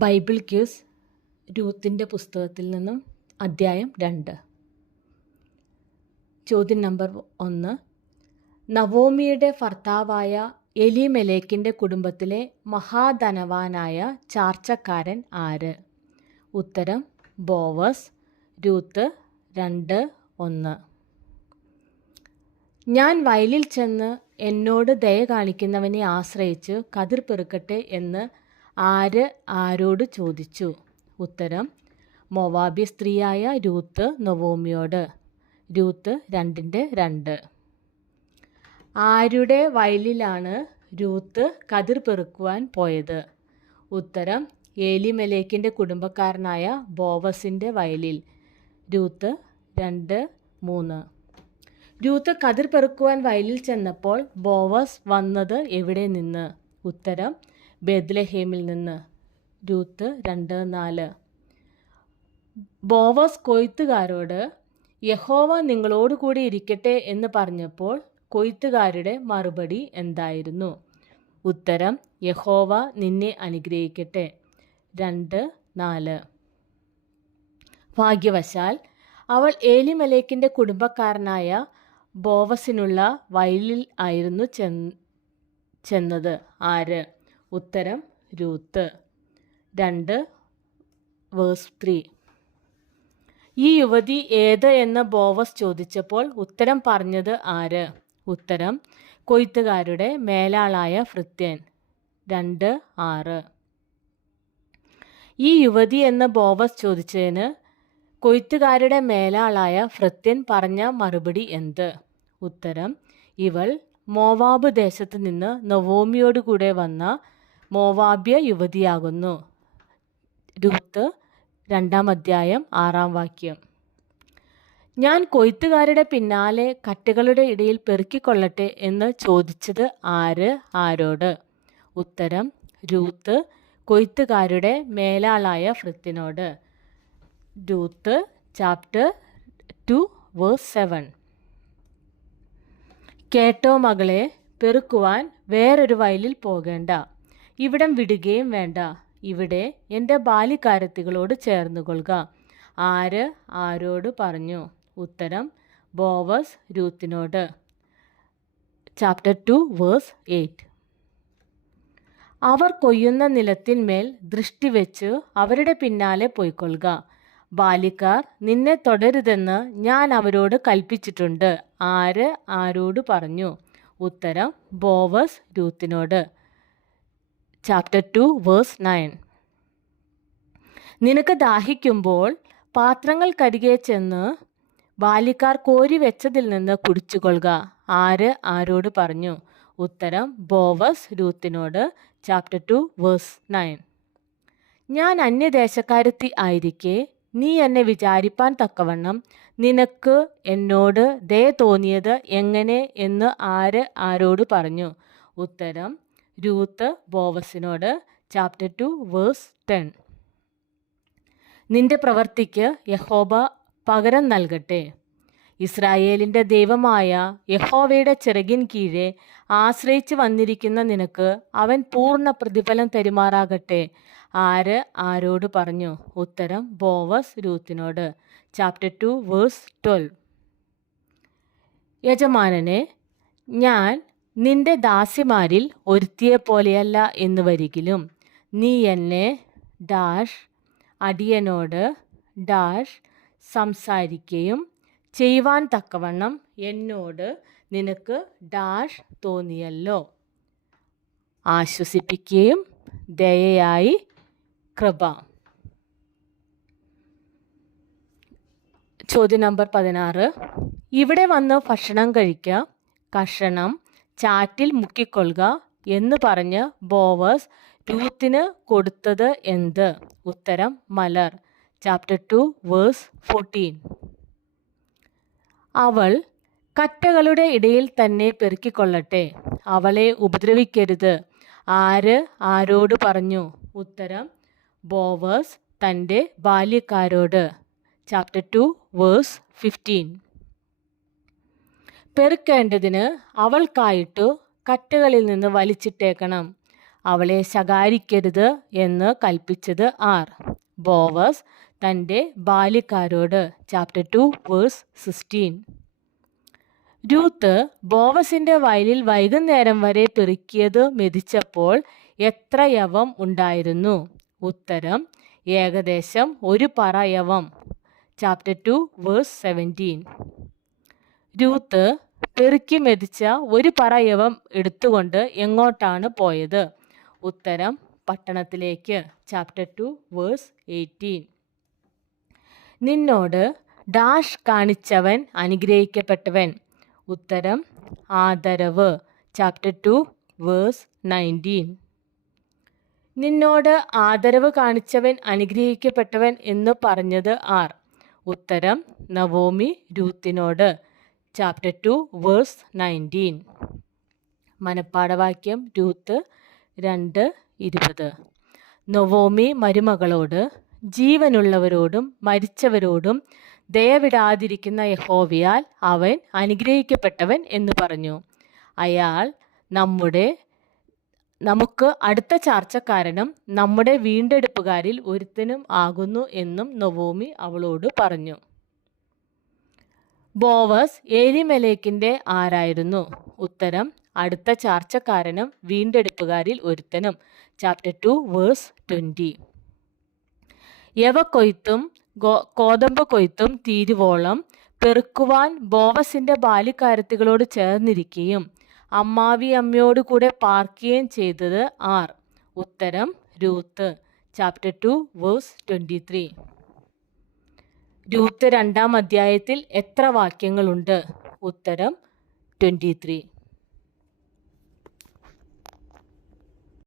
Bible quiz രൂത്തിൻ്റെ പുസ്തകത്തിൽ നിന്നും അദ്ധ്യായം 2. ചോദ്യം നമ്പർ 1. നവോമിയുടെ ഭർത്താവായ എലിമെലേക്കിൻ്റെ കുടുംബത്തിലെ മഹാധനവാനായ ചാർച്ചക്കാരൻ ആര്? ഉത്തരം ബോവസ്. രൂത്ത് 2:1. ഞാൻ വയലിൽ ചെന്ന് എന്നോട് ദയ കാണിക്കുന്നവനെ ആശ്രയിച്ച് കതിർ പെറുക്കട്ടെ എന്ന് ആര് ആരോട് ചോദിച്ചു? ഉത്തരം മോവാബ്യ സ്ത്രീയായ രൂത്ത് നവോമിയോട്. രൂത്ത് 2:2. ആരുടെ വയലിലാണ് രൂത്ത് കതിർ പെറുക്കുവാൻ പോയത്? ഉത്തരം ഏലിമെലേക്കിൻ്റെ കുടുംബക്കാരനായ ബോവസിൻ്റെ വയലിൽ. രൂത്ത് 2:3. രൂത്ത് കതിർ പെറുക്കുവാൻ വയലിൽ ചെന്നപ്പോൾ ബോവസ് വന്നത് എവിടെ നിന്ന്? ഉത്തരം ബേത്ലഹേമിൽ നിന്ന്. രൂത്ത് 2:4. ബോവസ് കൊയ്ത്തുകാരോട് യഹോവ നിങ്ങളോടുകൂടി ഇരിക്കട്ടെ എന്ന് പറഞ്ഞപ്പോൾ കൊയ്ത്തുകാരുടെ മറുപടി എന്തായിരുന്നു? ഉത്തരം യഹോവ നിന്നെ അനുഗ്രഹിക്കട്ടെ. 2:4. ഭാഗ്യവശാൽ അവൾ ഏലിമെലേക്കിൻ്റെ കുടുംബക്കാരനായ ബോവസിനുള്ള വയലിൽ ആയിരുന്നു ചെന്നത്. ആര്? ഉത്തരം രൂത്ത്. 2:3. ഈ യുവതി ഏത് എന്ന് ബോവസ് ചോദിച്ചപ്പോൾ ഉത്തരം പറഞ്ഞത് ആര്? ഉത്തരം കൊയ്ത്തുകാരുടെ മേലാളായ ഭൃത്യൻ. 2:6. ഈ യുവതി എന്ന് ബോവസ് ചോദിച്ചതിന് കൊയ്ത്തുകാരുടെ മേലാളായ ഭൃത്യൻ പറഞ്ഞ മറുപടി എന്ത്? ഉത്തരം ഇവൾ മോവാബ് ദേശത്ത് നിന്ന് നവോമിയോടുകൂടെ വന്ന മോവാബ്യ യുവതിയാകുന്നു. രൂത്ത് 2:6. ഞാൻ കൊയ്ത്തുകാരുടെ പിന്നാലെ കറ്റകളുടെ ഇടയിൽ പെറുക്കിക്കൊള്ളട്ടെ എന്ന് ചോദിച്ചത് ആര് ആരോട്? ഉത്തരം രൂത്ത് കൊയ്ത്തുകാരുടെ മേലാളായ ഭൃത്യനോട്. Ruth chapter 2:7. കേട്ടോ മകളെ, പെറുക്കുവാൻ വേറൊരു വയലിൽ പോകേണ്ട, ഇവിടം വിടുകയും വേണ്ട. ഇവിടെ എൻ്റെ ബാല്യക്കാരത്തികളോട് ചേർന്നുകൊള്ളുക. ആര് ആരോട് പറഞ്ഞു? ഉത്തരം ബോവസ് രൂത്തിനോട്. ചാപ്റ്റർ 2:8. അവർ കൊയ്യുന്ന നിലത്തിന്മേൽ ദൃഷ്ടി വെച്ച് അവരുടെ പിന്നാലെ പോയിക്കൊള്ളുക. ബാല്യക്കാർ നിന്നെ തുടരുതെന്ന് ഞാൻ അവരോട് കൽപ്പിച്ചിട്ടുണ്ട്. ആര് ആരോട് പറഞ്ഞു? ഉത്തരം ബോവസ് രൂത്തിനോട്. ചാപ്റ്റർ 2:9. നിനക്ക് ദാഹിക്കുമ്പോൾ പാത്രങ്ങൾക്കരികെ ചെന്ന് ബാല്യക്കാർ കോരി വെച്ചതിൽ നിന്ന് കുടിച്ചുകൊള്ളുക. ആര് ആരോട് പറഞ്ഞു? ഉത്തരം ബോവസ് രൂത്തിനോട്. ചാപ്റ്റർ 2:9. ഞാൻ അന്യദേശക്കാരത്തി ആയിരിക്കെ നീ എന്നെ വിചാരിപ്പാൻ തക്കവണ്ണം നിനക്ക് എന്നോട് ദയ തോന്നിയത് എങ്ങനെ എന്ന് ആര് ആരോട് പറഞ്ഞു? ഉത്തരം രൂത്ത് ബോവസിനോട്. ചാപ്റ്റർ 2:10. നിന്റെ പ്രവൃത്തിക്ക് യഹോവ പകരം നൽകട്ടെ. ഇസ്രായേലിൻ്റെ ദൈവമായ യഹോവയുടെ ചിറകിൻ കീഴെ ആശ്രയിച്ച് വന്നിരിക്കുന്ന നിനക്ക് അവൻ പൂർണ്ണ പ്രതിഫലം തരുമാറാകട്ടെ. ആര് ആരോട് പറഞ്ഞു? ഉത്തരം ബോവസ് രൂത്തിനോട്. ചാപ്റ്റർ 2:12. യജമാനനെ, ഞാൻ നിന്റെ ദാസിമാരിൽ ഒരുത്തിയെപ്പോലെയല്ല എന്ന് വരികിലും നീ എന്നെ അടിയനോട് സംസാരിക്കുകയും ചെയ്യുവാൻ തക്കവണ്ണം എന്നോട് നിനക്ക് തോന്നിയല്ലോ. ആശ്വസിപ്പിക്കുകയും ദയയായി കൃപ. ചോദ്യം നമ്പർ 16. ഇവിടെ വന്ന് ഭക്ഷണം കഴിക്കുക, കഷണം ചാറ്റിൽ മുക്കിക്കൊള്ളുക എന്ന് പറഞ്ഞ് ബോവസ് രൂത്തിന് കൊടുത്തത് എന്ത്? ഉത്തരം മലർ. ചാപ്റ്റർ 2:14. അവൾ കറ്റകളുടെ ഇടയിൽ തന്നെ പെറുക്കിക്കൊള്ളട്ടെ, അവളെ ഉപദ്രവിക്കരുത്. ആര് ആരോട് പറഞ്ഞു? ഉത്തരം ബോവസ് തൻ്റെ ബാല്യക്കാരോട്. ചാപ്റ്റർ 2:15. പെറുക്കേണ്ടതിന് അവൾക്കായിട്ടു കറ്റകളിൽ നിന്ന് വലിച്ചിട്ടേക്കണം. അവളെ ശകാരിക്കരുത് എന്ന് കൽപ്പിച്ചത് ആർ? ബോവസ് തൻ്റെ ബാല്യക്കാരോട്. Chapter 2 verse 16. രൂത്ത് ബോവസിന്റെ വയലിൽ വൈകുന്നേരം വരെ പെറുക്കിയത് മെതിച്ചപ്പോൾ എത്ര യവം ഉണ്ടായിരുന്നു? ഉത്തരം ഏകദേശം 1 പറ യവം. Chapter 2 verse 17. രൂത്ത് പെറുക്കി മെതിച്ച 1 പറ യവം എടുത്തുകൊണ്ട് എങ്ങോട്ടാണ് പോയത്? ഉത്തരം പട്ടണത്തിലേക്ക്. Chapter 2 verse 18. നിന്നോട് ഡാഷ് കാണിച്ചവൻ അനുഗ്രഹിക്കപ്പെട്ടവൻ. ഉത്തരം ആദരവ്. Chapter 2 verse 19. നിന്നോട് ആദരവ് കാണിച്ചവൻ അനുഗ്രഹിക്കപ്പെട്ടവൻ എന്ന് പറഞ്ഞത് ആർ? ഉത്തരം നവോമി രൂത്തിനോട്. Chapter 2 verse 19. മനപ്പാഠവാക്യം രൂത്ത് 2:20. നവോമി മരുമകളോട്, ജീവനുള്ളവരോടും മരിച്ചവരോടും ദയവിടാതിരിക്കുന്ന യഹോവയാൽ അവൻ അനുഗ്രഹിക്കപ്പെട്ടവൻ എന്ന് പറഞ്ഞു. അയാൾ നമുക്ക് അടുത്ത ചാർച്ചക്കാരനും നമ്മുടെ വീണ്ടെടുപ്പുകാരിൽ ഒരുത്തനും ആകുന്നു എന്നും നവോമി അവളോട് പറഞ്ഞു. ബോവസ് എലീമേലെക്കിന്റെ ആരായിരുന്നു? ഉത്തരം അടുത്ത ചാർച്ചക്കാരനും വീണ്ടെടുപ്പുകാരിൽ ഒരുത്തനും. Chapter 2 verse 20. യവക്കൊയ്ത്തും കോതമ്പ് കൊയ്ത്തും തീരുവോളം പെറുക്കുവാൻ ബോവസിന്റെ ബാല്യക്കാരത്തികളോട് ചേർന്നിരിക്കുകയും അമ്മാവി അമ്മയോട് കൂടെ പാർക്കുകയും ചെയ്തത് ആർ? ഉത്തരം രൂത്ത്. Chapter 2 verse 23. രൂത്ത് 2-ാം അധ്യായത്തിൽ എത്ര വാക്യങ്ങളുണ്ട്? ഉത്തരം 23.